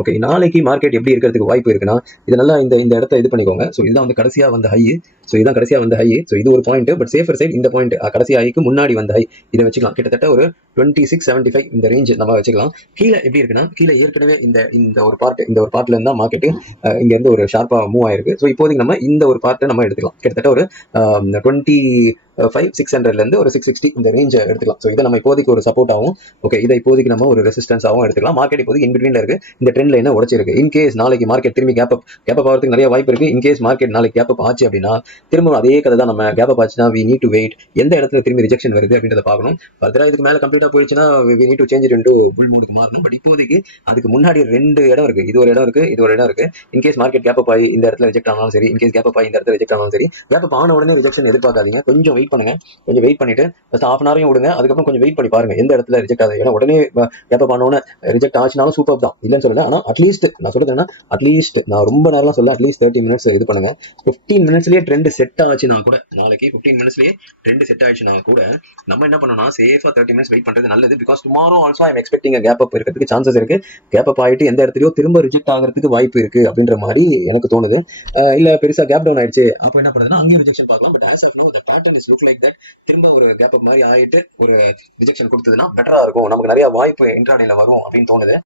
Okay, நாளைக்கு market எப்படி இருக்கிறதுக்கு வாய்ப்பு இருக்குன்னா, இது நல்லா இந்த இந்த இடத்த இது பண்ணிக்கோங்க. ஸோ இதுதான் வந்து கடைசியா வந்த ஹை. ஸோ இதுதான் கடைசியா வந்த ஹை. ஸோ இது ஒரு பாயிண்ட். பட் சேஃபர் சைட் இந்த பாயிண்ட் கடைசி ஹைக்கு முன்னாடி வந்த ஹை இதை வச்சுக்கலாம். கிட்டத்தட்ட ஒரு 2675 இந்த ரேஞ்ச் நம்ம வச்சுக்கலாம். கீழே எப்படி இருக்குன்னா, கீழே ஏற்கனவே இந்த இந்த ஒரு பார்ட்ல இருந்தா மார்க்கெட் இங்க இருந்து ஒரு ஷார்ப்பா மூவ் ஆயிருக்கு. ஸோ இப்போதைக்கு நம்ம இந்த ஒரு பார்ட்டை நம்ம எடுத்துக்கலாம். கிட்டத்தட்ட ஒரு 25,600ல இருந்து ஒரு 660 இந்த ரேஞ்ச் எடுத்துக்கலாம். ஸோ இதை நம்ம இப்போதைக்கு ஒரு சப்போர்ட் ஆகும். ஓகே, இதை இப்போதைக்கு நம்ம ஒரு ரெசிஸ்டன்ஸ் ஆகும் எடுத்துக்கலாம். மார்க்கெட் இப்போதைக்கு இன்பிட்வீன்ல இருக்கு. இந்த ட்ரெண்ட் லைனை உடைச்சிருக்கு. இன்கேஸ் நாளைக்கு மார்க்கெட் திரும்பி கேப் அப் ஆகிறதுக்கு நிறைய வாய்ப்பு இருக்கு. இன்கேஸ் மார்க்கெட் நாளைக்கு கேப் அப் ஆச்சு அப்படின்னா திரும்ப அதே கதை தான். நம்ம கேப் அப் ஆச்சுன்னா வி நீட் டு வெயிட். எந்த இடத்துல திரும்பி ரிஜெக்ஷன் வருது அப்படின்றத பார்க்கணும். ஃபர்தரா இதுக்கு மேல கம்ப்ளீட்டா போயிடுச்சுன்னா we need to change it into full மோடுக்கு மாறணும். பட் இப்போதைக்கு அதுக்கு முன்னாடி ரெண்டு இடம் இருக்கு. இது ஒரு இடம் இருக்கு, இது ஒரு இடம் இருக்கு. இன்கேஸ் மார்க்கெட் கேப் அப் ஆகி இந்த இடத்துல ரிஜெக்ட் ஆனாலும் சரி, இன்கேஸ் கேப் அப் ஆகி இந்த இடத்துல ரிஜெக்ட் ஆனாலும் சரி, கேப் அப் ஆன உடனே ரிஜெக்ஷன் எதிர்பார்க்காதீங்க. கொஞ்சம் வெயிட் பண்ணுங்க. கொஞ்சம் வெயிட் பண்ணிட்டு ஃபர்ஸ்ட் ஹாஃப் அன் ஹவரையும் விடுங்க. அதுக்கப்புறம் கொஞ்சம் வெயிட் பண்ணி பாருங்க எந்த இடத்துல ரிஜெக்ட் ஆகுது. ஏன்னா உடனே கேப் அப் ஆனோன்னு ரிஜெக்ட் ஆச்சுனாலும் சூப்பர் தான், இல்லைன்னு சொல்லல. ஆனால் அட்லீஸ்ட் நான் சொல்றது என்ன, அட்லீஸ்ட் நான் ரொம்ப நேரம் சொல்ல, அட்லீஸ்ட் 30 மினிட்ஸ் இது பண்ணுங்க. 15 மினிட்ஸ்லயே ட்ரெண்ட் செட் ஆச்சுன்னா கூட, நாளைக்கு 15 மினிட்ஸ்லயே ட்ரெண்ட் செட் ஆயிடுச்சுன்னா கூட நம்ம என்ன பண்ணணும்னா சேஃபா 30 மினிட்ஸ் வெயிட் பண்றது நல்லது. Because tomorrow also I am expecting gap up இருக்கிறதுக்கு சான்சஸ் இருக்கு. கேப் அப் ஆயிட்டு எந்த இடத்துலயோ திரும்ப ரிஜெக்ட் ஆகிறதுக்கு வாய்ப்பு இருக்கு அப்படின்ற மாதிரி எனக்கு தோணுது. இல்ல பெருசா கேப் டவுன் ஆயிடுச்சு அப்போ என்ன பண்ணுதுன்னா அங்கேயும் ரிஜெக்ஷன் பார்க்கலாம். But as of now the pattern is look like that. திரும்ப ஒரு கேப் அப் மாதிரி ஆயிட்டு ஒரு ரிஜெக்ஷன் கொடுத்ததுன்னா பெட்டரா இருக்கும். நமக்கு நிறைய வாய்ப்பு இன்ட்ராடேல வரும் அப்படின்னு தோணுது.